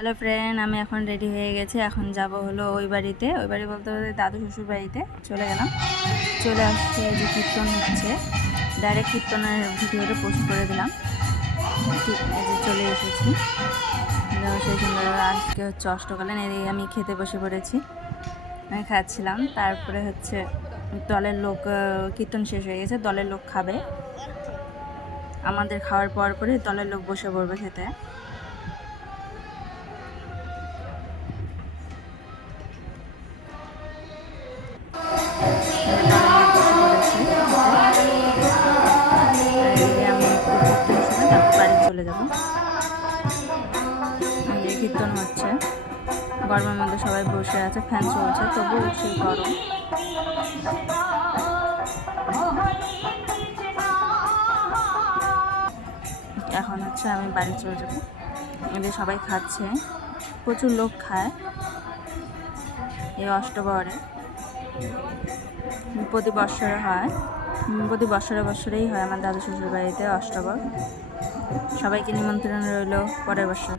Hello friend, আমি এখন ready হয়ে গেছি। এখন যাব হলো ওই বাড়ি বলতে দাদু শ্বশুর বাড়িতে চলে গেলাম। চলে আসছে যে কীর্তন হচ্ছে, ডাইরেক্ট কীর্তনের ভিডিওটা পোস্ট করে দিলাম। এই যে চলে এসেছি। সেই সুন্দর আজকে হচ্ছে অষ্টকালীন, এই আমি খেতে বসে পড়েছি। আমি খাচ্ছিলাম। তারপরে হচ্ছে দলের লোক, কীর্তন শেষ হয়ে গেছে, দলের লোক খাবে। আমাদের খাওয়ার পর পরে দলের লোক বসে পড়বে খেতে। চলে যাব। এই কীর্তন হচ্ছে, গরমের মধ্যে সবাই বসে আছে, ফ্যান চলছে, তবুও সেই গরম। এখন হচ্ছে আমি বাড়ি চলে যাব। এদের সবাই খাচ্ছে, প্রচুর লোক খায় এই অষ্টবরে। প্রতি বৎসরে হয়, প্রতি বৎসরেই হয় আমার দাদু শ্বশুর বাড়িতে অষ্টবর। সবাইকে নিমন্ত্রণ রইল পরের বছর।